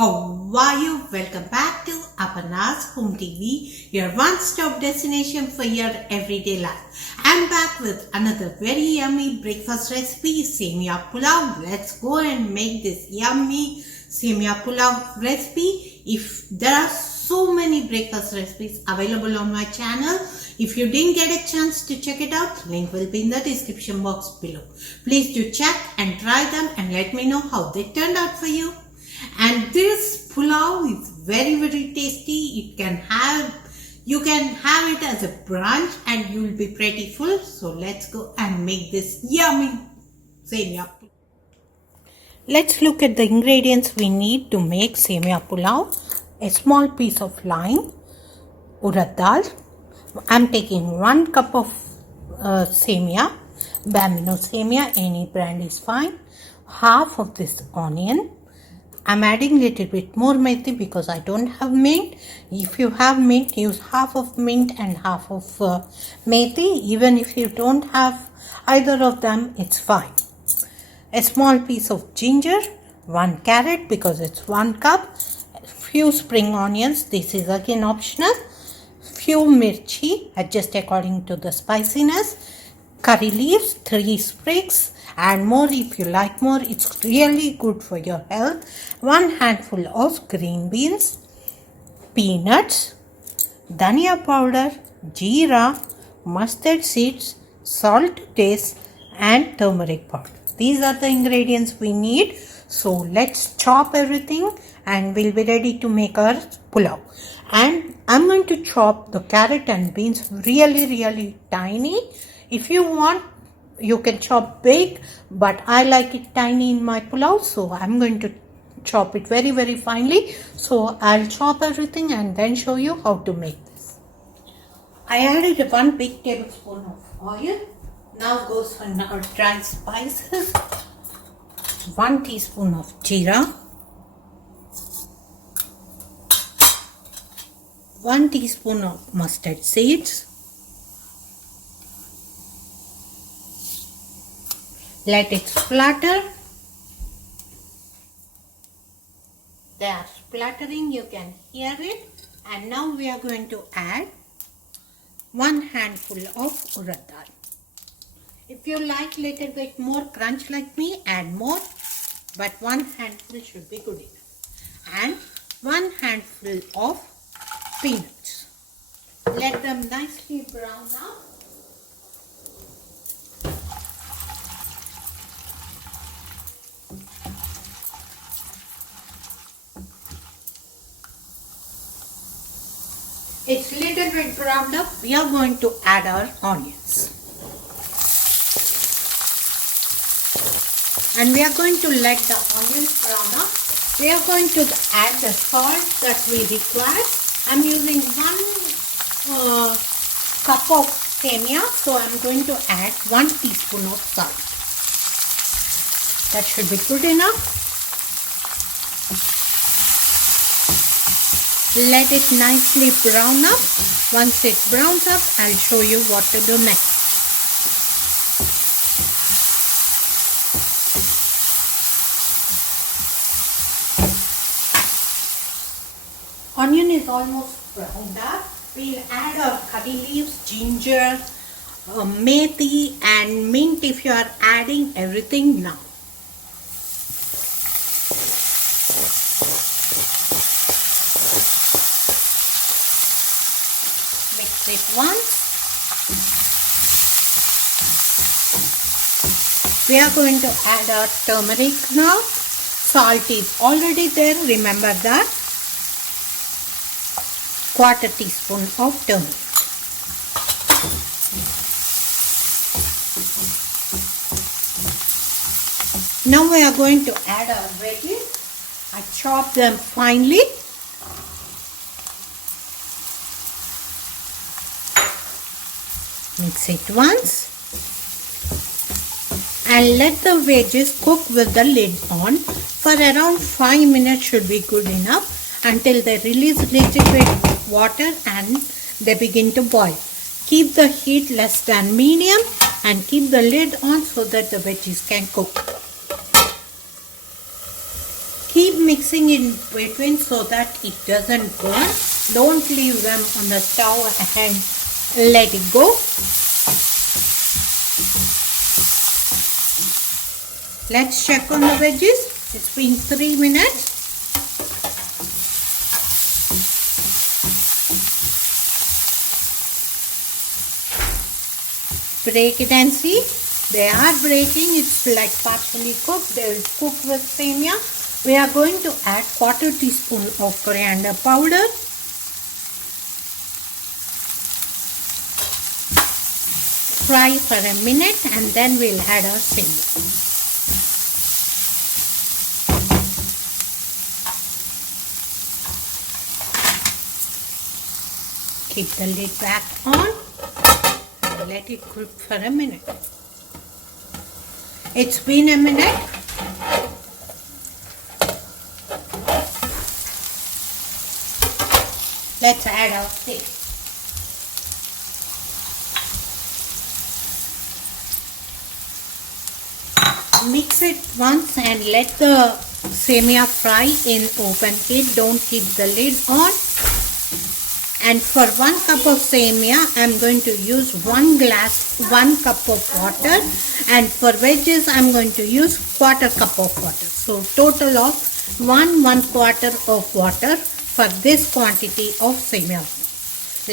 How are you? Welcome back to Aparna's Home TV, your one-stop destination for your everyday life. I'm back with another very yummy breakfast recipe, Semiya Pulao. Let's go and make this yummy Semiya Pulao recipe. If there are so many breakfast recipes available on my channel, if you didn't get a chance to check it out, link will be in the description box below. Please do check and try them and let me know how they turned out for you. And this pulao is very tasty. You can have it as a brunch and you will be pretty full. So let's go and make this yummy Semiya Pulao. Let's look at the ingredients we need to make Semiya Pulao. A small piece of lime, urad dal. I'm taking 1 cup of Semiya, Bambino Semiya, any brand is fine. Half of this onion. I'm adding a little bit more methi because I don't have mint. If you have mint, use half of mint and half of methi. Even if you don't have either of them, it's fine. A small piece of ginger, 1 carrot because it's 1 cup. Few spring onions, this is again optional. Few mirchi, adjust according to the spiciness. Curry leaves, 3 sprigs. Add more if you like more. It's really good for your health. 1 handful of green beans, peanuts, dhania powder, jeera, mustard seeds, salt to taste, and turmeric powder. These are the ingredients we need. So let's chop everything and we'll be ready to make our pulao. And I'm going to chop the carrot and beans really tiny. If you want, you can chop big, but I like it tiny in my pulao, so I'm going to chop it very finely. So I'll chop everything and then show you how to make this. I added 1 big tablespoon of oil. Now goes on our dry spices. 1 teaspoon of jeera, 1 teaspoon of mustard seeds. Let it splatter. They are splattering, you can hear it. And now we are going to add 1 handful of urad dal. If you like little bit more crunch like me, add more. But 1 handful should be good enough. And 1 handful of peanuts. Let them nicely brown up. It's little bit browned up. We are going to add our onions. And we are going to let the onions brown up. We are going to add the salt that we require. I'm using 1 cup of Semiya, so I'm going to add 1 teaspoon of salt. That should be good enough. Let it nicely brown up. Once it browns up, I'll show you what to do next. Onion is almost browned up. We'll add our curry leaves, ginger, methi and mint if you are adding everything now. Mix it once. We are going to add our turmeric now. Salt is already there, remember that. 1/4 teaspoon of turmeric. Now we are going to add our veggies. I chop them finely. Mix it once. And let the veggies cook with the lid on for around 5 minutes should be good enough, until they release little bit water and they begin to boil. Keep the heat less than medium and keep the lid on so that the veggies can cook. Keep mixing in between so that it doesn't burn. Don't leave them on the stove and let it go. Let's check on the veggies. It's been 3 minutes. Break it and see. They are breaking. It's like partially cooked. They will cook with semiya. We are going to add 1/4 teaspoon of coriander powder. Fry for a minute and then we'll add our semiya. Keep the lid back on. Let it cook for a minute. It's been a minute. Let's add our steak. Mix it once and let the semiya fry in open heat. Don't keep the lid on. And for 1 cup of semiya, I am going to use 1 cup of water, and for veggies I am going to use 1/4 cup of water. So total of 1/4 of water for this quantity of semiya.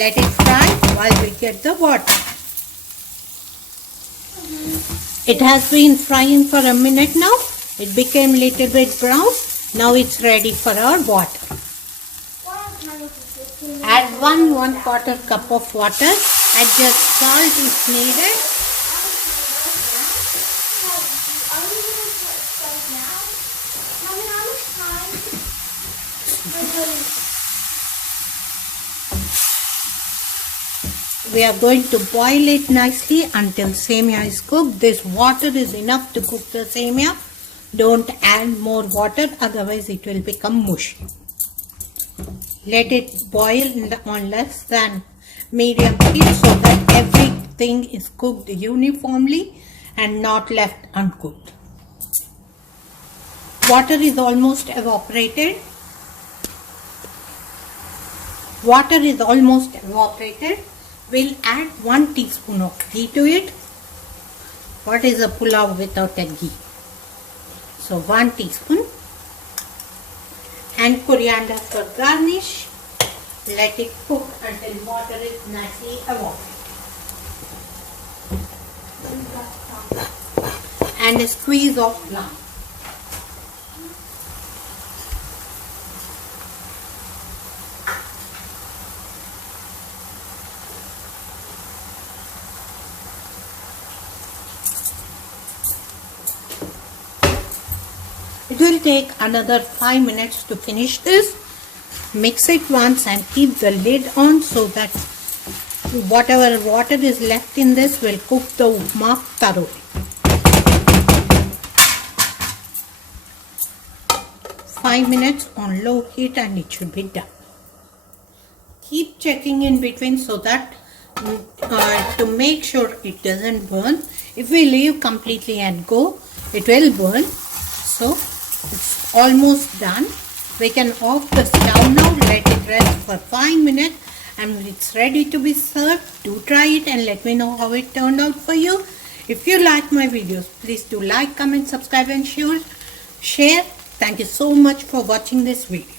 Let it fry while we get the water. It has been frying for a minute now. It became a little bit brown. Now it's ready for our water. Add 1/4 cup of water. Adjust salt if needed. We are going to boil it nicely until semiya is cooked. This water is enough to cook the semiya. Don't add more water, otherwise it will become mushy. Let it boil on less than medium heat so that everything is cooked uniformly and not left uncooked. Water is almost evaporated. Water is almost evaporated. We'll add 1 teaspoon of ghee to it. What is a pulao without a ghee? So 1 teaspoon. And coriander for garnish. Let it cook until water is nicely evaporated. And a squeeze of lime. It will take another 5 minutes to finish this. Mix it once and keep the lid on so that whatever water is left in this will cook the upma thoroughly. 5 minutes on low heat and it should be done. Keep checking in between so that to make sure it doesn't burn. If we leave completely and go, it will burn. So it's almost done. We can off the stove now. Let it rest for 5 minutes and it's ready to be served. Do try it and let me know how it turned out for you. If you like my videos, please do like, comment, subscribe and share. Thank you so much for watching this video.